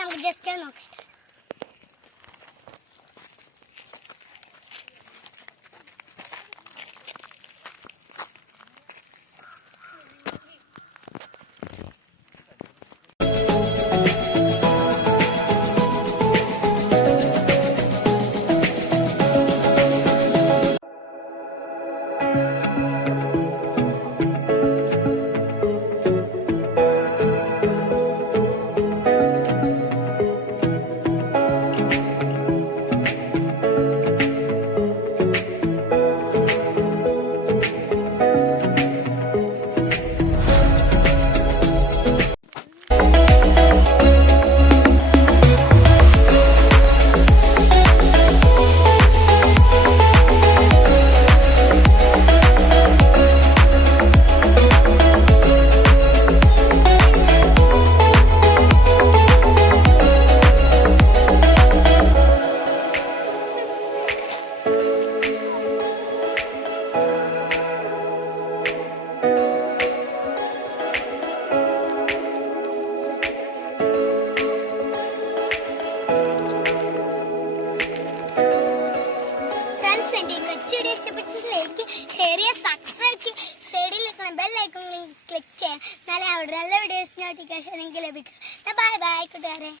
നമുക്ക് ജസ്റ്റ് നോക്കാം. ഇഷ്ടപ്പെട്ടിട്ടില്ലെങ്കിൽ ഷെയർ ചെയ്യുക, സബ്സ്ക്രൈബ് ചെയ്യുക, സൈഡിൽ നിൽക്കുന്ന ബെൽ ഐക്കൺ ക്ലിക്ക് ചെയ്യുക. നല്ല വീഡിയോസ് നോട്ടിഫിക്കേഷൻ നിങ്ങൾക്ക് ലഭിക്കും. ബൈ ബൈ കൂട്ടുകാരെ.